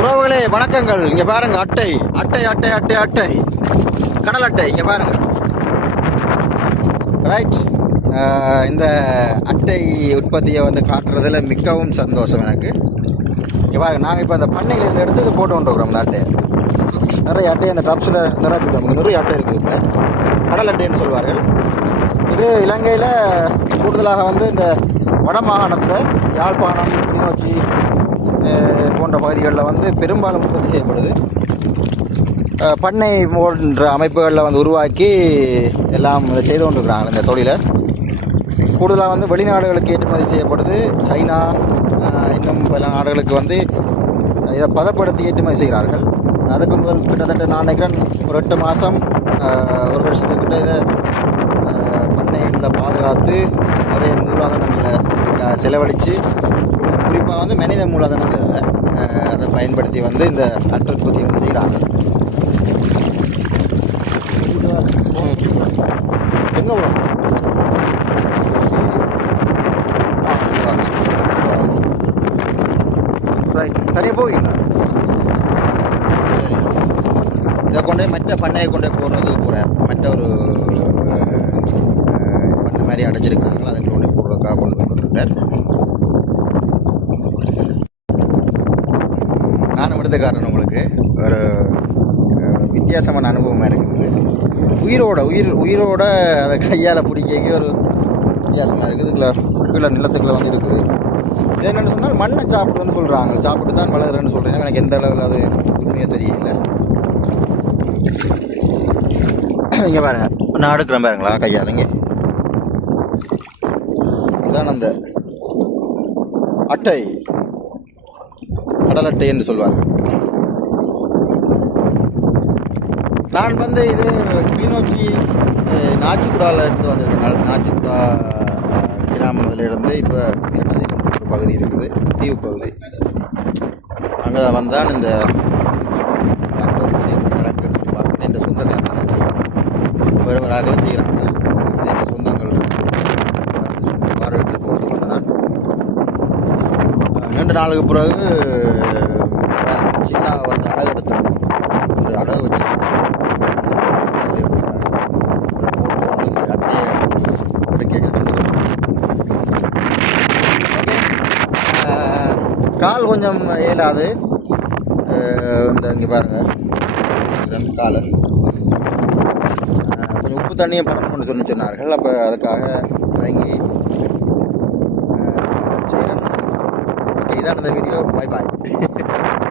உறவுகளே வணக்கங்கள். இங்க பாருங்க அட்டை. அட்டை அட்டை அட்டை அட்டை. கடல் அட்டை இங்க பாருங்க. ரைட் இந்த அட்டை உற்பத்தியை வந்து காட்டுறதுல மிகவும் சந்தோஷம் எனக்கு. இங்கே பாருங்க நாங்கள் இப்போ அந்த பண்ணையில இருந்து எடுத்து இது போட்டு கொண்டுருக்குறோம் இந்த அட்டையை நிறைய அட்டை அந்த டப்ஸில் நிரப்பிட்டோம் இங்க நிறைய அட்டை இருக்குது இப்போ கடல் அட்டைன்னு சொல்வார்கள். இது இலங்கையில் கூடுதலாக வந்து இந்த வடமாகாணத்தில் யாழ்ப்பாணம் கிளிநொச்சி பகுதிகளில் வந்து பெரும்பாலும் உற்பத்தி செய்யப்படுது. பண்ணை போன்ற அமைப்புகளில் வந்து உருவாக்கி எல்லாம் இதை செய்து கொண்டிருக்கிறாங்க இந்த தொழிலை. கூடுதலாக வந்து வெளிநாடுகளுக்கு ஏற்றுமதி செய்யப்படுது. சைனா இன்னும் பல நாடுகளுக்கு வந்து இதை பதப்படுத்தி ஏற்றுமதி செய்கிறார்கள். அதுக்கு முதல் கிட்டத்தட்ட நான் நினைக்கிறேன் ஒரு எட்டு மாதம் ஒரு வருஷத்துக்கிட்ட இதை பண்ணைகளில் பாதுகாத்து நிறைய மூலாதனங்களை செலவழித்து குறிப்பாக வந்து மனித மூலாதனத்தை அதை பயன்படுத்தி வந்து இந்த அட்டை வந்து செய்கிறாங்க எங்கே போகிறோம் ரைட் தனியாக போவீங்களா? சரி இதை கொண்டு போய் மற்ற பண்ணையை கொண்டு போய் போடுறதுக்கு போகிறார் மற்ற ஒரு பண்ணை மாதிரி அடைச்சிருக்கிறாங்களோ அதை கொண்டு போடுறதுக்காக கொண்டு போய் நானும் விடுதக்காரன் உங்களுக்கு. ஒரு வித்தியாசமான அனுபவமாக இருக்குது. உயிரோட உயிர் உயிரோட அதை கையால் பிடிக்க ஒரு வித்தியாசமாக இருக்குது. இதுக்குள்ள கீழே நிலத்துக்குள்ளே வந்து இருக்குது. என்னென்னு சொன்னால் மண்ணை சாப்பிடுன்னு சொல்கிறாங்க சாப்பிட்டு தான் வளருன்னு சொல்கிறேன் எனக்கு எந்த அளவில் அது உண்மையாக தெரியல. இங்கே பாருங்க. நான் எடுக்கிறேன் பாருங்களா கையால். இங்கே. இதுதான் அந்த அட்டை. கடல் அட்டை என்று சொல்வார் நான் வந்து இது கிளிநொச்சி அஹ், நாச்சிக்குடால இருந்து வந்திருக்கேன். நாச்சிக்குடா கிராமத்திலிருந்து இப்போ ஒரு பகுதி இருக்குது தீவு பகுதி. அங்கே வந்தான் இந்த நடக்கிறது பார்க்கணும் எப்படி நடக்குதுன்னு சொல்லி பார்க்குறேன். இந்த சொந்தக்காரங்க செய்யணும் செய்கிறாங்க இது என் சொந்தங்கள் சும்மா பார்வையிட்டு போகிறதுக்கு தான் ரெண்டு நாளுக்கு பிறகு வேற சின்ன வந்து அடகு எடுத்தது ஒரு அடகு வச்சு கால் கொஞ்சம் இயலாது. இந்த இங்கே பாருங்கள் கால். கொஞ்சம் உப்பு தண்ணியை படணும்னு சொல்லி சொன்னார்கள். அப்போ அதுக்காக இறங்கி இதான் இந்த வீடியோ பாய் பாய்